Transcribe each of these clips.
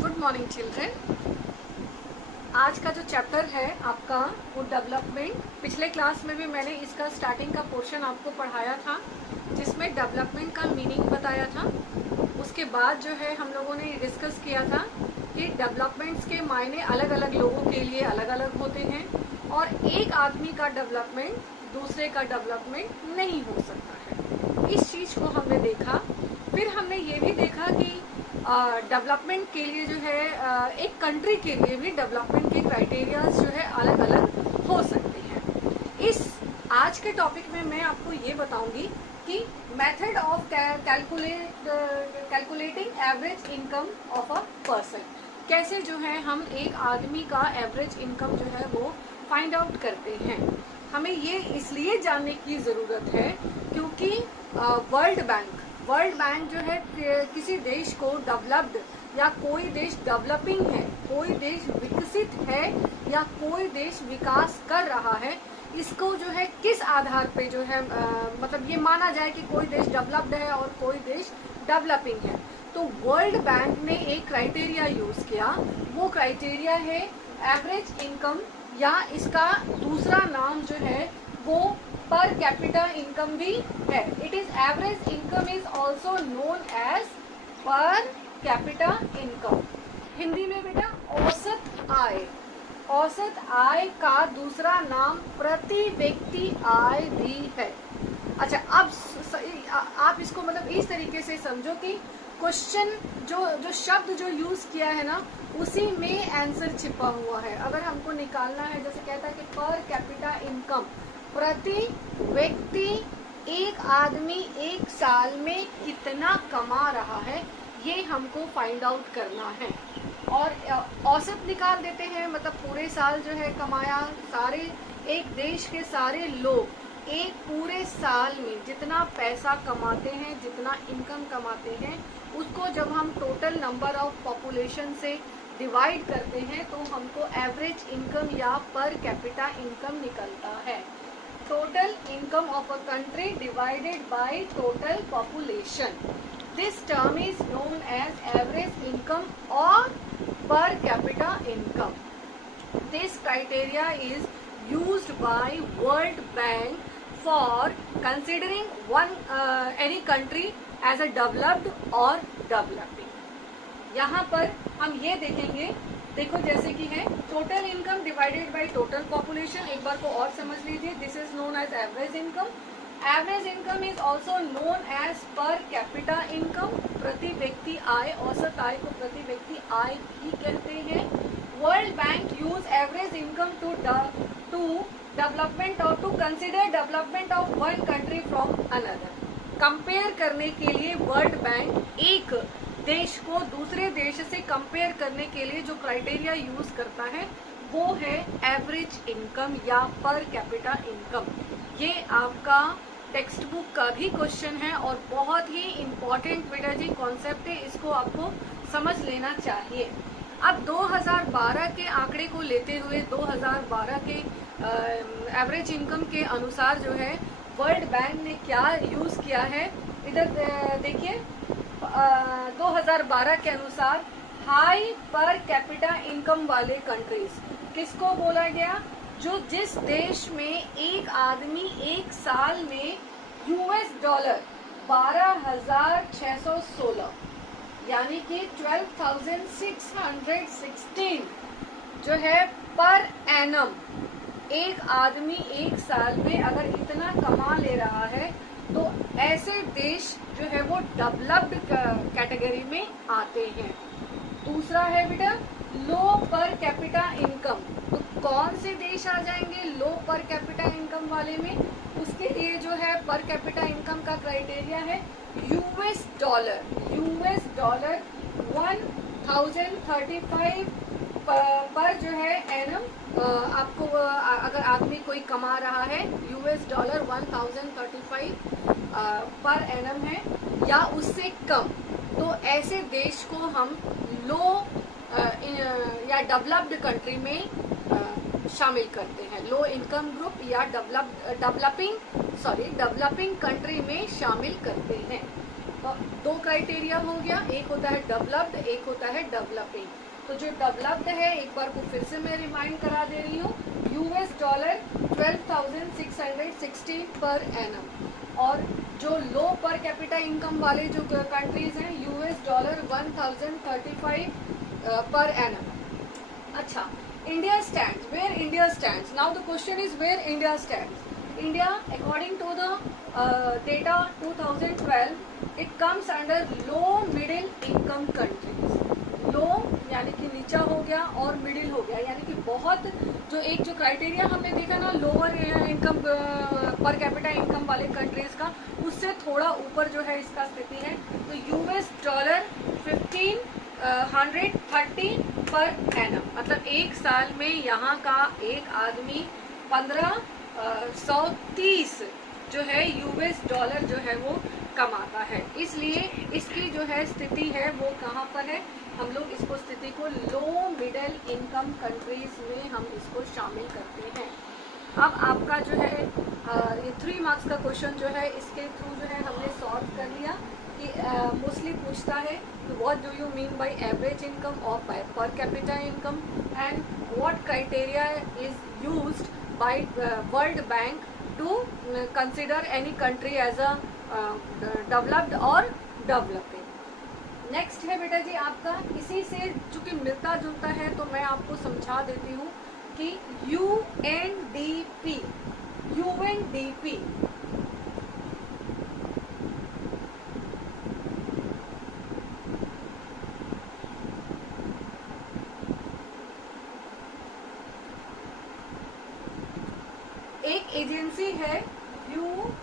Good morning children. आज का जो चैप्टर है आपका वो डेवलपमेंट। पिछले क्लास में भी मैंने इसका स्टार्टिंग का पोर्शन आपको पढ़ाया था जिसमें डेवलपमेंट का मीनिंग बताया था। उसके बाद जो है हम लोगों ने डिस्कस किया था कि डेवलपमेंट्स के मायने अलग अलग लोगों के लिए अलग अलग होते हैं और एक आदमी का डेवलपमेंट दूसरे का डेवलपमेंट नहीं हो सकता है। इस चीज़ को हमने देखा। फिर हमने ये भी देखा कि डेवलपमेंट के लिए जो है एक कंट्री के लिए भी डेवलपमेंट के क्राइटेरियाज जो है अलग अलग हो सकते हैं। इस आज के टॉपिक में मैं आपको ये बताऊंगी कि method of calculating average income of a person, कैसे जो है हम एक आदमी का एवरेज इनकम जो है वो फाइंड आउट करते हैं। हमें ये इसलिए जानने की ज़रूरत है क्योंकि वर्ल्ड बैंक जो है किसी देश को डेवलप्ड या कोई देश डेवलपिंग है, कोई देश विकसित है या कोई देश विकास कर रहा है, इसको जो है किस आधार पे जो है मतलब ये माना जाए कि कोई देश डेवलप्ड है और कोई देश डेवलपिंग है। तो वर्ल्ड बैंक ने एक क्राइटेरिया यूज किया, वो क्राइटेरिया है एवरेज इनकम, या इसका दूसरा नाम जो है वो पर कैपिटा इनकम भी है। It is average income is also known as per capita income. Hindi में बेटा औसत आय। औसत आय का दूसरा नाम प्रति व्यक्ति आय भी है। अच्छा, अब आप इसको मतलब इस तरीके से समझो कि क्वेश्चन जो शब्द जो यूज किया है ना उसी में आंसर छिपा हुआ है। अगर हमको निकालना है, जैसे कहता है कि पर कैपिटा इनकम, प्रति व्यक्ति एक आदमी एक साल में कितना कमा रहा है, ये हमको फाइंड आउट करना है। और औसत निकाल देते हैं, मतलब पूरे साल जो है कमाया, सारे एक देश के सारे लोग एक पूरे साल में जितना पैसा कमाते हैं, जितना इनकम कमाते हैं, उसको जब हम टोटल नंबर ऑफ पॉपुलेशन से डिवाइड करते हैं तो हमको एवरेज इनकम या पर कैपिटा इनकम निकलता है। Total income of a country divided by total population, this term is known as average income और per capita income. This criteria is used by World Bank for considering any country as a developed or developing। यहाँ पर हम ये देखेंगे, देखो जैसे कि है total income divided by total population. एक बार को और समझ लीजिए, this is known as average income. Average income is also known as per capita income, प्रति व्यक्ति आय। औसत आय को प्रति व्यक्ति आय भी कहते हैं। World Bank use average income to development और to consider development of one country from another. Compare करने के लिए वर्ल्ड बैंक एक देश को दूसरे देश से कंपेयर करने के लिए जो क्राइटेरिया यूज करता है वो है एवरेज इनकम या पर कैपिटा इनकम। ये आपका टेक्स्ट बुक का भी क्वेश्चन है और बहुत ही इम्पोर्टेंट बेटा जी कॉन्सेप्ट है, इसको आपको समझ लेना चाहिए। अब 2012 के आंकड़े को लेते हुए 2012 के एवरेज इनकम के अनुसार जो है वर्ल्ड बैंक ने क्या यूज किया है, इधर देखिए। 2012 के अनुसार हाई पर कैपिटा इनकम वाले कंट्रीज किसको बोला गया, जो जिस देश में एक आदमी एक साल में यूएस डॉलर 12,616 यानी कि 12,616 जो है पर एनम, एक आदमी एक साल में अगर इतना कमा ले रहा है तो ऐसे देश जो है वो डेवलप्ड कैटेगरी में आते हैं। दूसरा है बेटा लो पर कैपिटा इनकम। तो कौन से देश आ जाएंगे लो पर कैपिटा इनकम वाले में, उसके लिए जो है पर कैपिटा इनकम का क्राइटेरिया है यूएस डॉलर 1035 पर जो है एनम। आपको अगर आदमी कोई कमा रहा है यूएस डॉलर 1035 पर एनम है या उससे कम, तो ऐसे देश को हम लो या डेवलप्ड कंट्री में शामिल करते हैं, लो इनकम ग्रुप या डेवलपिंग कंट्री में शामिल करते हैं। दो क्राइटेरिया हो गया, एक होता है डेवलप्ड, एक होता है डेवलपिंग। तो जो डेवलप्ड है, एक बार को फिर से मैं रिमाइंड करा दे रही हूँ, यूएस डॉलर 12,660 पर एनम, और जो लो पर कैपिटा इनकम वाले जो कंट्रीज हैं, यूएस डॉलर 1035 पर एनम। अच्छा, India stands, where India stands, now the question is where India stands. India, according to the data 2012, it comes under low middle income countries. लो यानी कि नीचा हो गया और मिडिल हो गया, यानी कि बहुत जो एक जो क्राइटेरिया हमने देखा ना लोअर इनकम पर कैपिटा इनकम वाले कंट्रीज का, उससे थोड़ा ऊपर जो है इसका स्थिति है। तो यूएस डॉलर 1530 पर एनम, मतलब एक साल में यहाँ का एक आदमी 1530 जो है यूएस डॉलर जो है वो कमाता है। इसलिए इसकी जो है स्थिति है वो कहाँ पर है, हम लोग इसको स्थिति को लो मिडिल इनकम कंट्रीज में हम इसको शामिल करते हैं। अब आपका जो है ये 3 मार्क्स का क्वेश्चन जो है इसके थ्रू जो है हमने सॉल्व कर लिया कि मोस्टली पूछता है what do you mean by average income और per capita income and what criteria is used by World Bank to consider any country as a developed or developing। Next है बेटा जी आपका, इसी से चूंकि मिलता जुलता है तो मैं आपको समझा देती हूँ कि यूएनडीपी, यूएनडीपी एक एजेंसी है, UNDP,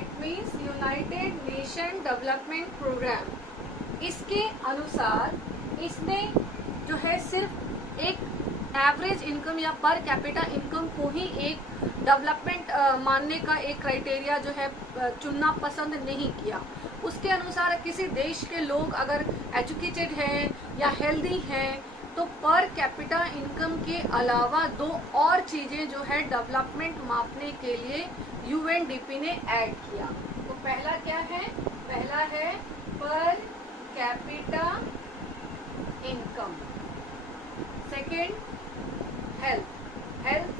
it means United Nation development programme. इसके अनुसार इसने जो है सिर्फ एक एवरेज इनकम या पर कैपिटा इनकम को ही एक डेवलपमेंट मानने का एक क्राइटेरिया जो है चुनना पसंद नहीं किया। उसके अनुसार किसी देश के लोग अगर एजुकेटेड हैं या हेल्दी हैं तो पर कैपिटा इनकम के अलावा 2 और चीजें जो है डेवलपमेंट मापने के लिए यूएनडीपी ने ऐड किया। तो पहला क्या है, पहला है पर capita income, second health, health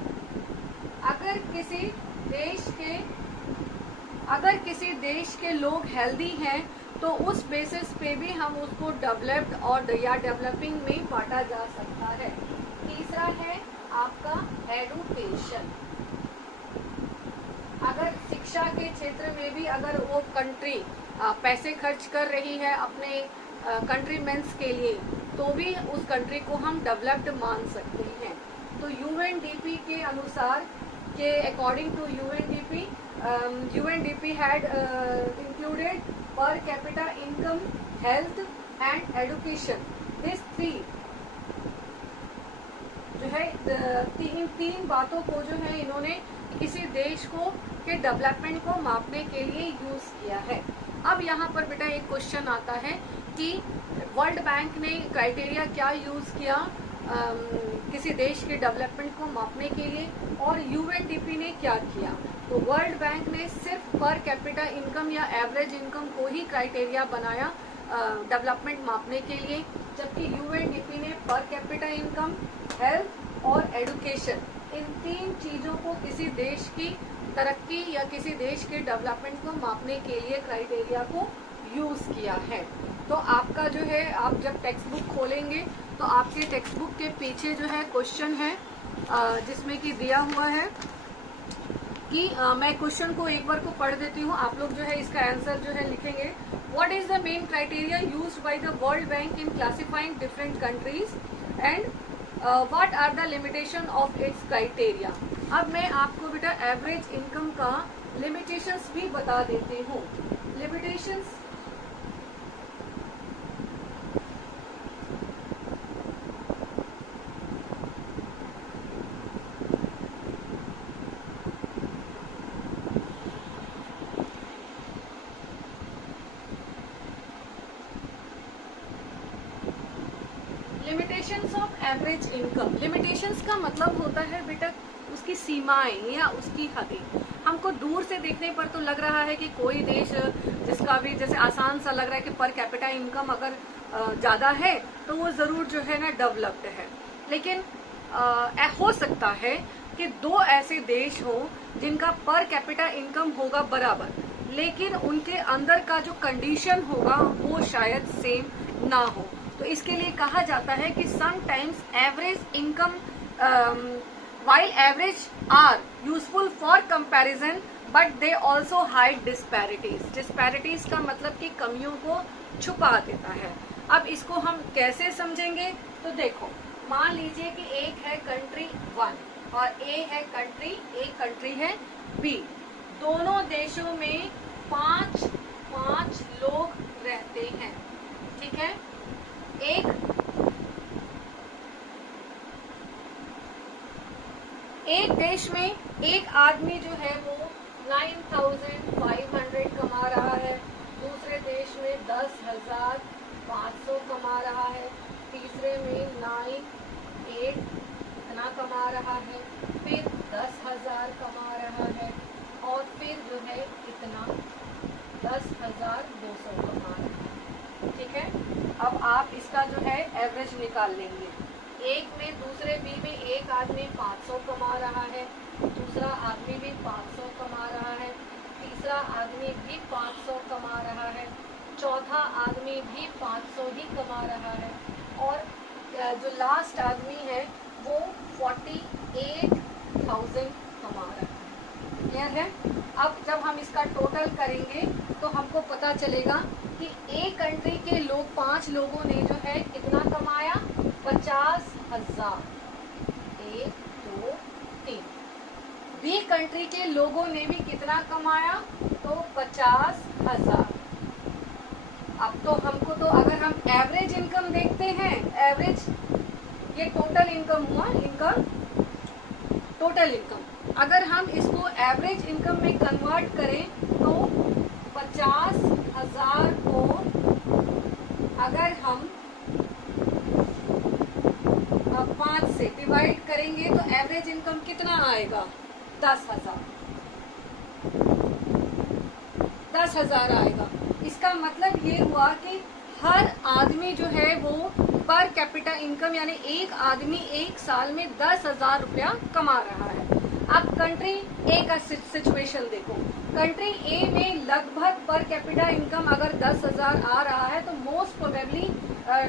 अगर किसी देश के लोग हेल्दी हैं तो उस बेसिस पे भी हम उसको डेवलप्ड और या डेवलपिंग में बांटा जा सकता है। तीसरा है आपका एडुकेशन, अगर शिक्षा के क्षेत्र में भी अगर वो कंट्री पैसे खर्च कर रही है अपने कंट्रीमेंस के लिए तो भी उस कंट्री को हम डेवलप्ड मान सकते हैं। तो यूएनडीपी के अनुसार के according to UNDP had included per capita income, health and education, this 3 जो है इन 3 बातों को जो है इन्होंने किसी देश को के डेवलपमेंट को मापने के लिए यूज किया है। अब यहाँ पर बेटा एक क्वेश्चन आता है कि वर्ल्ड बैंक ने क्राइटेरिया क्या यूज किया किसी देश के डेवलपमेंट को मापने के लिए और यूएनडीपी ने क्या किया। तो वर्ल्ड बैंक ने सिर्फ पर कैपिटा इनकम या एवरेज इनकम को ही क्राइटेरिया बनाया डेवलपमेंट मापने के लिए, जबकि यूएनडीपी ने पर कैपिटा इनकम, हेल्थ और एडुकेशन इन 3 चीजों को किसी देश की तरक्की या किसी देश के डेवलपमेंट को मापने के लिए क्राइटेरिया को यूज किया है। तो आपका जो है आप जब टेक्स्ट बुक खोलेंगे तो आपके टेक्स्ट बुक के पीछे जो है क्वेश्चन है जिसमें कि दिया हुआ है कि मैं क्वेश्चन को एक बार को पढ़ देती हूँ, आप लोग जो है इसका आंसर जो है लिखेंगे। What is the main criteria used by the world bank in classifying different countries and what are the limitation of its criteria. अब मैं आपको बेटा एवरेज इनकम का लिमिटेशंस भी बता देती हूँ। Limitations limitations of average income. Limitations का मतलब होता है बेटा उसकी सीमाएं या उसकी हदें। हमको दूर से देखने पर तो लग रहा है कि कोई देश जिसका भी जैसे आसान सा लग रहा है कि पर कैपिटा इनकम अगर ज्यादा है तो वो जरूर जो है ना डेवलप्ड है, लेकिन हो सकता है कि दो ऐसे देश हो जिनका पर कैपिटा इनकम होगा बराबर, लेकिन उनके अंदर का जो कंडीशन होगा वो शायद सेम ना हो। तो इसके लिए कहा जाता है कि sometimes average income while average are useful for comparison but they also hide disparities। disparities का मतलब कि कमियों को छुपा देता है। अब इसको हम कैसे समझेंगे, तो देखो मान लीजिए कि एक है कंट्री 1 और एक कंट्री है बी। दोनों देशों में 5 लोग रहते हैं, ठीक है। एक देश में एक आदमी जो है वो 9,500 कमा रहा है, दूसरे देश में 10,500 कमा रहा है, तीसरे में 9,800 इतना कमा रहा है, फिर 10,000 कमा रहा है और फिर जो है इतना 10,200 कमा रहा है, ठीक है। अब आप इसका जो है एवरेज निकाल लेंगे। एक में दूसरे बी में एक आदमी 500 कमा रहा है, दूसरा आदमी भी 500 कमा रहा है, तीसरा आदमी भी 500 कमा रहा है, चौथा आदमी भी 500 ही कमा रहा है और जो लास्ट आदमी है वो 48,000 कमा रहा है। क्लियर है। अब जब हम इसका टोटल करेंगे तो हमको पता चलेगा कि एक कंट्री के लोग 5 लोगों ने जो है कितना कमाया, 50,000। 1 2 3। बी कंट्री के लोगों ने भी कितना कमाया, तो 50,000। अब तो हमको तो अगर हम एवरेज इनकम देखते हैं, एवरेज ये टोटल इनकम हुआ, इनकम टोटल इनकम, अगर हम इसको एवरेज इनकम में कन्वर्ट करें तो 50,000 को अगर हम 5 से डिवाइड करेंगे तो एवरेज इनकम कितना आएगा, 10,000। 10,000 आएगा। इसका मतलब ये हुआ कि हर आदमी जो है वो पर कैपिटा इनकम यानी एक आदमी एक साल में 10,000 रुपया कमा रहा है। अब कंट्री ए का सिचुएशन देखो, कंट्री ए में लगभग पर कैपिटा इनकम अगर 10,000 आ रहा है तो मोस्ट प्रोबेबली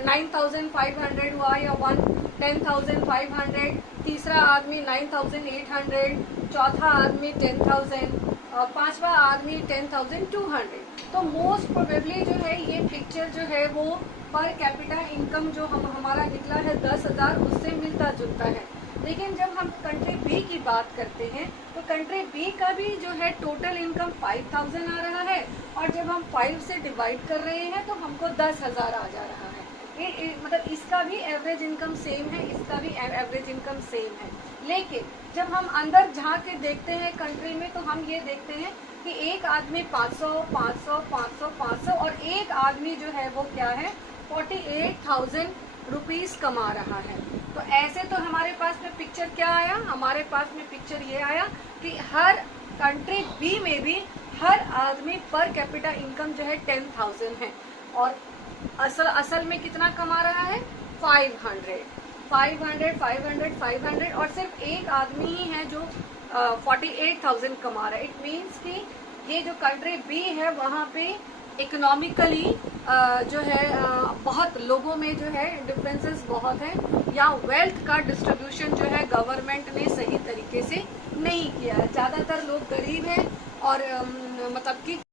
9,500 हुआ या 10,500, तीसरा आदमी 9,800, चौथा आदमी 10,000, पांचवा आदमी 10,200। तो मोस्ट प्रोबेबली जो है ये पिक्चर जो है वो पर कैपिटा इनकम जो हमारा निकला है 10,000 उससे मिलता जुलता है। लेकिन जब हम कंट्री बी की बात करते हैं तो कंट्री बी का भी जो है टोटल इनकम 5,000 आ रहा है और जब हम 5 से डिवाइड कर रहे हैं तो हमको 10,000 आ जा रहा है। मतलब इसका भी एवरेज इनकम सेम है, इसका भी एवरेज इनकम सेम है। लेकिन जब हम अंदर झांक के देखते हैं कंट्री में तो हम ये देखते हैं कि एक आदमी 500, 500, 500, 500 और एक आदमी जो है वो क्या है 48,000 रुपीज कमा रहा है। तो ऐसे तो हमारे पास में पिक्चर क्या आया, हमारे पास में पिक्चर ये आया कि हर कंट्री बी में भी हर आदमी पर कैपिटा इनकम जो है 10,000 है और असल में कितना कमा रहा है 500, 500, 500, 500 और सिर्फ एक आदमी ही है जो 48,000 कमा रहा है। इट मीन्स कि ये जो कंट्री बी है वहाँ पे इकोनॉमिकली जो है बहुत लोगों में जो है डिफरेंसेस बहुत है या वेल्थ का डिस्ट्रीब्यूशन जो है गवर्नमेंट ने सही तरीके से नहीं किया है। ज्यादातर लोग गरीब हैं और मतलब कि